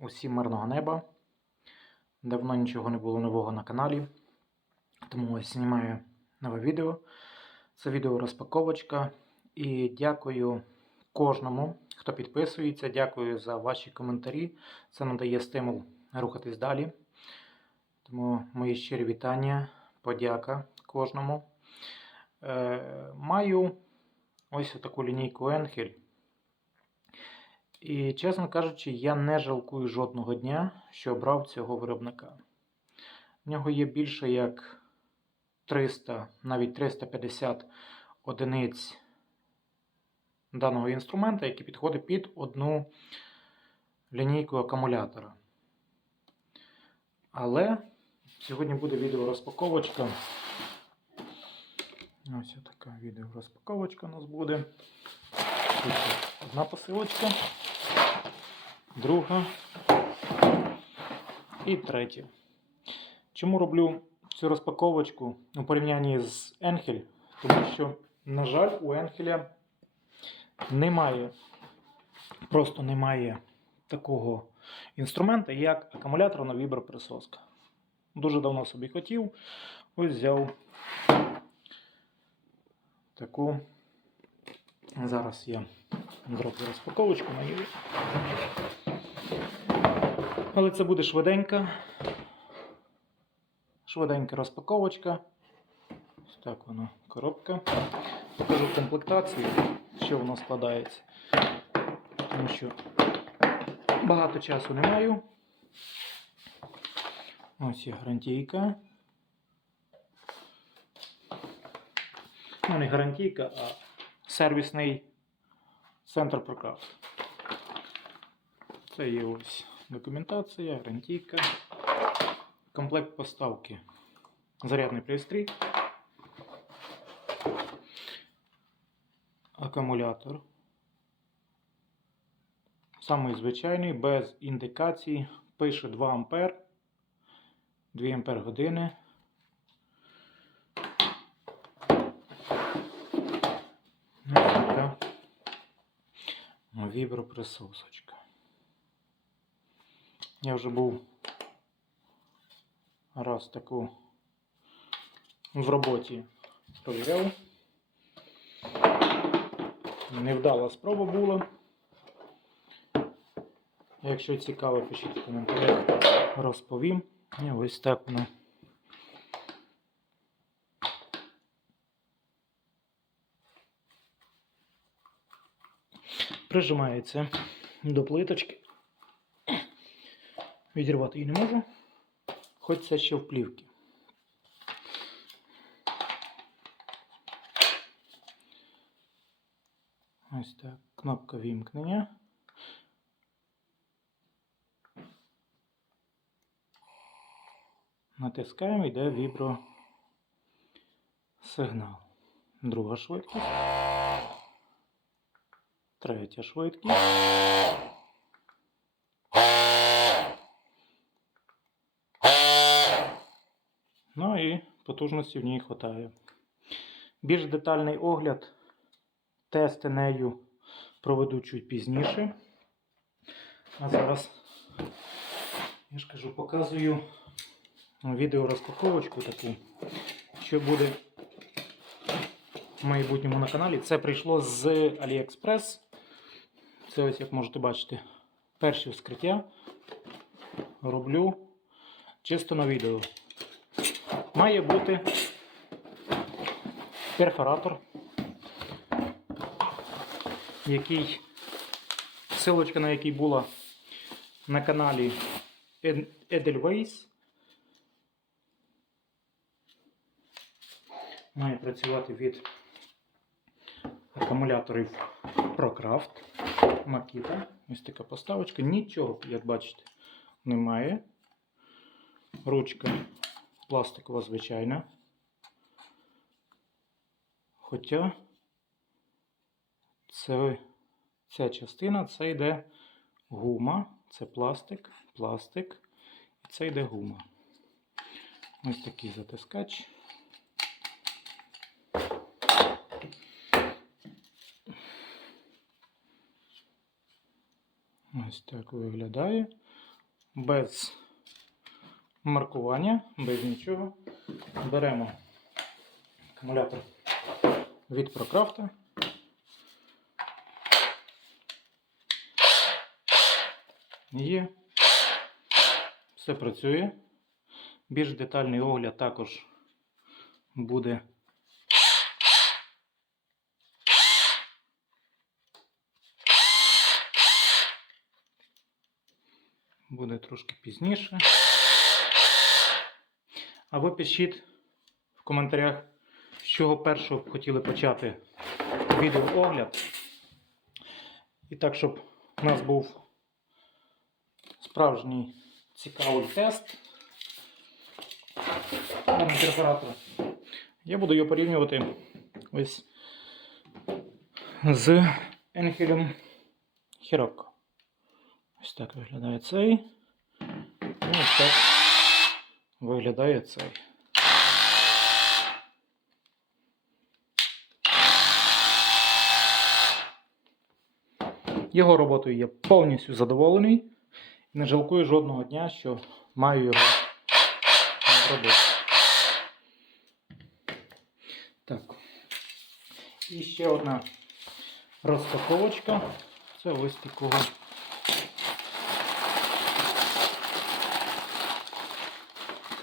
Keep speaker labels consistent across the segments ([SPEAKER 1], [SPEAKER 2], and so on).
[SPEAKER 1] Усім мирного неба. Давно нічого не було нового на каналі. Тому ось знімаю нове відео. Це відео розпаковочка. І дякую кожному, хто підписується. Дякую за ваші коментарі. Це надає стимул рухатись далі. Тому мої щирі вітання, подяка кожному. Е, маю ось таку лінійку Енхель. І, чесно кажучи, я не жалкую жодного дня, що обрав цього виробника. В нього є більше як 300, навіть 350 одиниць даного інструмента, який підходить під одну лінійку акумулятора. Але сьогодні буде відео розпаковочка. Ось така відео розпаковочка у нас буде. Одна посилочка, друга і третя. Чому роблю цю розпаковочку у порівнянні з Енхель? Тому що, на жаль, у Енхеля немає, просто немає такого інструмента, як акумуляторна віброприсоска. Дуже давно собі хотів, ось взяв таку. Зараз я зроблю розпаковочку на її. Але це буде швиденька. Швиденька розпаковочка. Так вона коробка. Покажу комплектацію, що воно складається. Тому що багато часу не маю. Ось є гарантійка. Ну, не гарантійка, а сервісний центр Прокрафт. Це є ось документація, гарантійка, комплект поставки, зарядний пристрій, акумулятор. Самий звичайний, без індикацій, пише 2 А, 2 Ампер години. Така віброприсосочка. Я вже був раз таку в роботі провіряв. Невдала спроба була. Якщо цікаво, пишіть в коментарях, розповім. І ось так воно. Прижимається до плиточки. Відірвати її не можу, хоч це ще в плівці. Ось так, кнопка вімкнення. Натискаємо, йде вібро сигнал. Друга швидкість. Третя швидкість. Ну і потужності в ній вистачає. Більш детальний огляд, тести нею проведу чуть пізніше. А зараз, я ж кажу, показую відео розпаковочку таку, що буде в майбутньому на каналі. Це прийшло з AliExpress. Це ось, як можете бачити, перші вскриття роблю чисто на відео. Має бути перфоратор, який, силочка на який була на каналі Edelweiss. Має працювати від акумуляторів ProCraft. Makita. Ось така поставочка. Нічого, як бачите, немає. Ручка пластикова звичайна. Хоча це, ця частина це йде гума, це пластик, пластик, і це йде гума. Ось такий затискач. Ось так виглядає. без маркування, без нічого. Беремо акумулятор від ProCraft. Є. Все працює. Більш детальний огляд також буде. Буде трошки пізніше. А ви пишіть в коментарях, з чого першого б хотіли почати відеоогляд. І так, щоб у нас був справжній цікавий тест перфоратора. Я буду його порівнювати ось з Енхелем Хірокко. Ось так виглядає цей. Ось так виглядає цей. Його роботою я повністю задоволений не жалкую жодного дня, що маю його робити. Так. І ще одна розпаковочка. Це ось такого.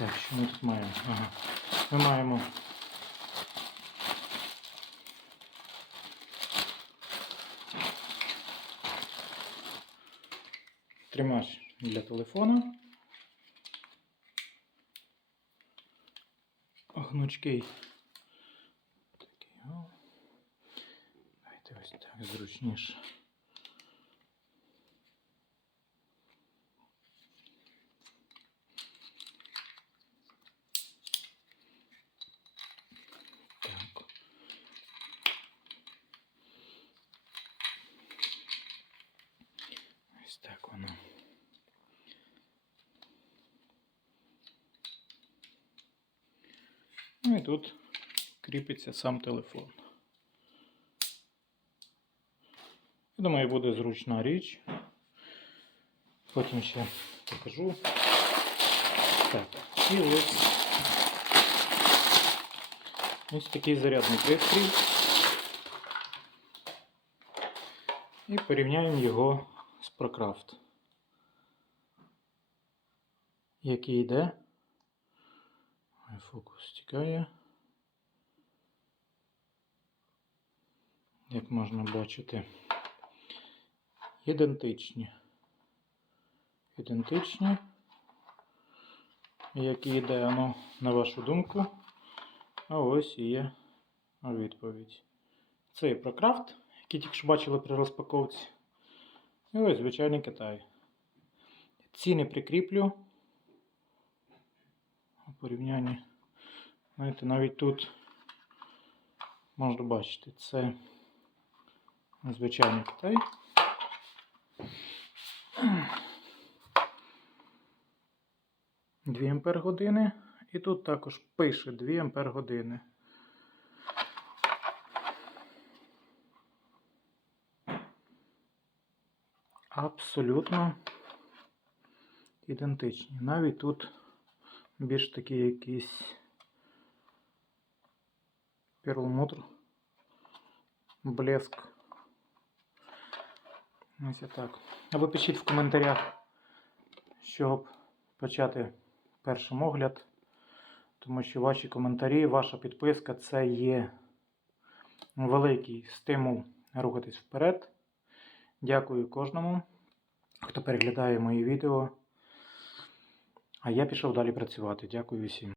[SPEAKER 1] Так, що ми тут маємо? Ага. Ми маємо тримач для телефона. Гнучкий. Давайте ось так зручніше. Так. Ось так воно. Ну і тут кріпиться сам телефон. Я думаю, буде зручна річ. Потім ще покажу. Так, і ось ось такий зарядний пристрій. І порівняємо його з ProCraft. Який йде. Фокус тікає. Як можна бачити, ідентичні. Ідентичні. Який йде, ну, на вашу думку. А ось і є відповідь. Це і ProCraft, який тільки що бачили при розпаковці. І ось звичайний Китай. Ціни прикріплю. Порівнянні. Знаєте, навіть тут можна бачити, це звичайний Китай. Дві ампер години. І тут також пише 2 ампер години. Абсолютно ідентичні. Навіть тут більш такий якийсь перламутр, блеск. Ось так. А ви пишіть в коментарях, щоб почати першим огляд, тому що ваші коментарі, ваша підписка це є великий стимул рухатись вперед. Дякую кожному, хто переглядає мої відео. А я пішов далі працювати. Дякую всім.